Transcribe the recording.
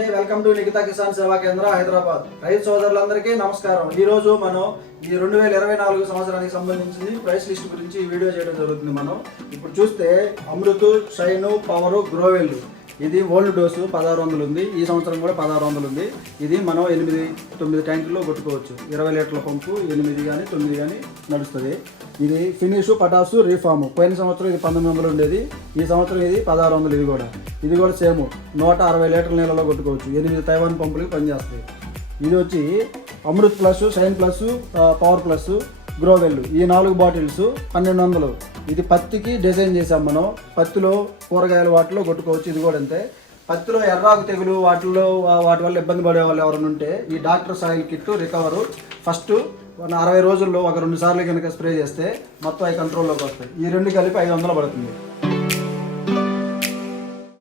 నమస్తే welcome to Nikhita Kisan సేవా కేంద్ర హైదరాబాద్. రైతు సోదరులందరికీ నమస్కారం. ఈ రోజు మనం ఈ రెండు వేల ఇరవై నాలుగు సంవత్సరానికి సంబంధించి ప్రైస్ లిస్ట్ గురించి ఈ వీడియో చేయడం జరుగుతుంది మనం. ఇప్పుడు చూస్తే అమృత్ షైన్ పవర్ గ్రోవెల్ ఇది ఓల్డ్ డోసు పదహారు వందలు ఉంది. ఈ సంవత్సరం కూడా పదహారు వందలు ఉంది. ఇది మనం ఎనిమిది తొమ్మిది ట్యాంకుల్లో కొట్టుకోవచ్చు. ఇరవై లీటర్ల పంపు ఎనిమిది కానీ తొమ్మిది కానీ నడుస్తుంది. ఇది ఫినిష్ పటాసు రీఫార్మ్ పోయిన సంవత్సరం ఇది పంతొమ్మిది వందలు ఉండేది. ఈ సంవత్సరం ఇది పదహారు వందలు ఇది కూడా. ఇది కూడా సేమ్. నూట అరవై లీటర్ల నీళ్ళలో కొట్టుకోవచ్చు. ఎనిమిది తైవాన్ పంపులకి పనిచేస్తాయి. ఇది వచ్చి Amrit plus shine plus power plus Growel. ఈ నాలుగు బాటిల్స్ పన్నెండు వందలు. ఇది పత్తికి డిజైన్ చేసాం మనం. పత్తిలో కూరగాయల వాటిలో కొట్టుకోవచ్చు. ఇది కూడా అంతే. పత్తిలో ఎర్రాకు తెగులు వాటిలో వాటి వల్ల ఇబ్బంది పడే వాళ్ళు ఎవరైనా ఉంటే ఈ doctor soil kit recover. First అరవై రోజుల్లో ఒక రెండు సార్లు కనుక స్ప్రే చేస్తే మొత్తం అవి కంట్రోల్లోకి వస్తాయి. ఈ రెండు కలిపి ఐదు వందలు పడుతుంది.